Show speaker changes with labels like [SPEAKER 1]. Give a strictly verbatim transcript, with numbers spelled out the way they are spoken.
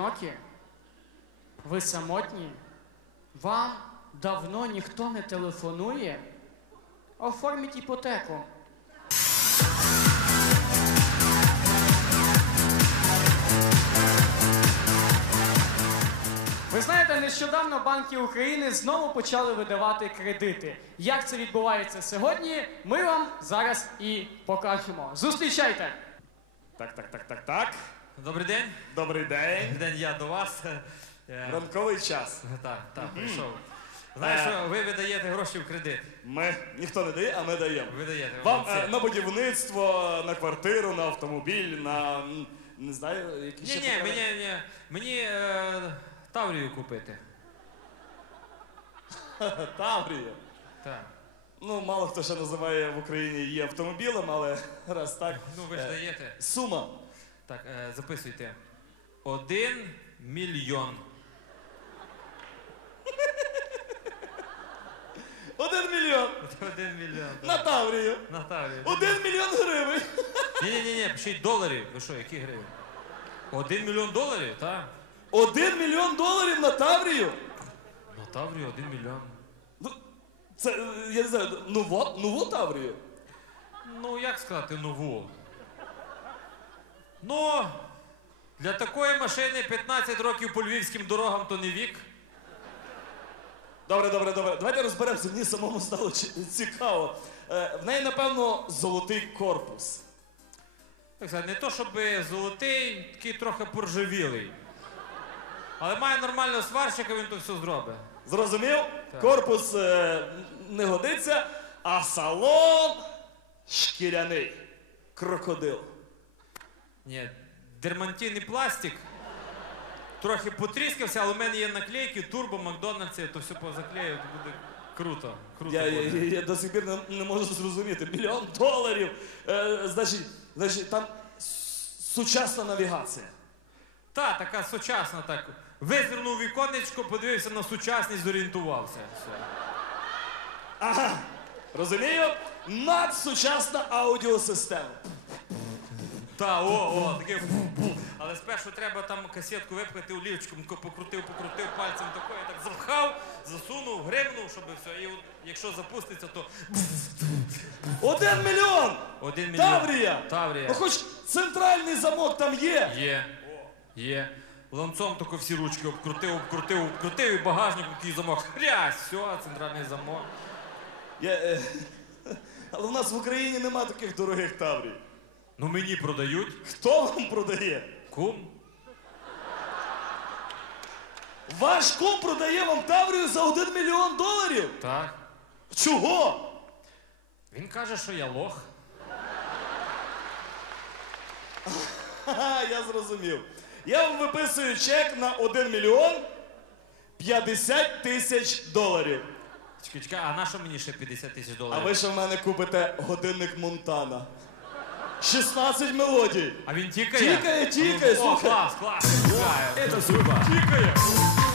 [SPEAKER 1] одинокі? Ви самотні? Вам давно ніхто не телефонує? Оформіть іпотеку. Ви знаєте, нещодавно банки України знову почали видавати кредити. Як це відбувається сьогодні, ми вам зараз і покажемо. Зустрічайте!
[SPEAKER 2] Так, так, так, так, так.
[SPEAKER 3] Добрий день.
[SPEAKER 2] Добрий день.
[SPEAKER 3] Добрий день, я до вас. Я-
[SPEAKER 2] Ранковий час.
[SPEAKER 3] Так, так, прийшов. Знаєш,
[SPEAKER 2] Е.
[SPEAKER 3] що ви видаєте гроші в кредит.
[SPEAKER 2] Ми ніхто не дає, а ми даємо.
[SPEAKER 3] Ви даєте.
[SPEAKER 2] Вам
[SPEAKER 3] молодці.
[SPEAKER 2] е, на будівництво, на квартиру, на автомобіль, на м, не знаю, які
[SPEAKER 3] Ні,
[SPEAKER 2] ще
[SPEAKER 3] ні,
[SPEAKER 2] потреби.
[SPEAKER 3] мені, ні, мені е, Таврію купити.
[SPEAKER 2] Таврію.
[SPEAKER 3] Так.
[SPEAKER 2] Ну, мало хто ще називає в Україні її автомобілем, але раз так.
[SPEAKER 3] Ну ви ж
[SPEAKER 2] Е,
[SPEAKER 3] даєте.
[SPEAKER 2] Сума.
[SPEAKER 3] Так, е, записуйте. Один мільйон.
[SPEAKER 2] Один мільйон.
[SPEAKER 3] Один мільйон. так.
[SPEAKER 2] На Таврію.
[SPEAKER 3] На Таврію.
[SPEAKER 2] Один мільйон гривень.
[SPEAKER 3] Ні, ні, ні, ні, пишіть доларів. Ви що, які гривні? Один мільйон доларів, так?
[SPEAKER 2] Один мільйон доларів на Таврію.
[SPEAKER 3] На Таврію один мільйон.
[SPEAKER 2] Ну, це, е, я не знаю, нову, нову Таврію.
[SPEAKER 3] Ну, як сказати, нову? Ну, для такої машини п'ятнадцять років по львівським дорогам то не вік.
[SPEAKER 2] Добре, добре, добре. Давайте розберемося, мені самому стало чи- цікаво. Е, в неї, напевно, золотий корпус.
[SPEAKER 3] Так сказати, не то, щоб золотий, такий трохи поржавілий. Але має нормального сварщика, він то все зробить.
[SPEAKER 2] Зрозумів?
[SPEAKER 3] Так.
[SPEAKER 2] Корпус е, не годиться, а салон шкіряний. Крокодил.
[SPEAKER 3] Ні, дермантин і пластик. Трохи потріскався, але в мене є наклейки, турбо, Макдональдси, то все позаклею, то буде круто. Круто
[SPEAKER 2] Я, я,
[SPEAKER 3] буде.
[SPEAKER 2] я, я до сих пір не, не можу зрозуміти. Мільйон доларів. Е, значить, значить, там с- сучасна навігація.
[SPEAKER 3] Та, така сучасна так. Визирнув віконечко, подивився на сучасність, зорієнтувався. Все.
[SPEAKER 2] Ага. Розумію? Надсучасна аудіосистема.
[SPEAKER 3] Та, о, о, таке бу-бу. Але спершу треба там касетку випхати олівчиком, тако покрутив, покрутив пальцем такою, так запхав, засунув, гримнув, щоб все. І от, якщо запуститься, то
[SPEAKER 2] Один мільйон!
[SPEAKER 3] один мільйон.
[SPEAKER 2] Таврія!
[SPEAKER 3] Таврія.
[SPEAKER 2] Ну хоч центральний замок там є.
[SPEAKER 3] Є. Є. Ланцом тако всі ручки обкрутив, обкрутив, обкрутив, і багажник, який замок. Хрясь, все, центральний замок.
[SPEAKER 2] Я, е, але в нас в Україні нема таких дорогих Таврій.
[SPEAKER 3] Ну мені продають.
[SPEAKER 2] Хто вам продає?
[SPEAKER 3] Кум.
[SPEAKER 2] Ваш кум продає вам Таврію за один мільйон доларів?
[SPEAKER 3] Так.
[SPEAKER 2] Чого?
[SPEAKER 3] Він каже, що я лох.
[SPEAKER 2] Ха-ха, я зрозумів. Я вам виписую чек на один мільйон п'ятдесят тисяч доларів.
[SPEAKER 3] Чекай, чекай, а на що мені ще п'ятдесят тисяч
[SPEAKER 2] А
[SPEAKER 3] доларів?
[SPEAKER 2] ви ще в мене купите годинник Монтана. шістнадцять мелодій.
[SPEAKER 3] А він тікає?
[SPEAKER 2] Тікає, тікає,
[SPEAKER 3] О,
[SPEAKER 2] слухай.
[SPEAKER 3] клас, клас. Тікає.
[SPEAKER 2] Це судьба. Тікає.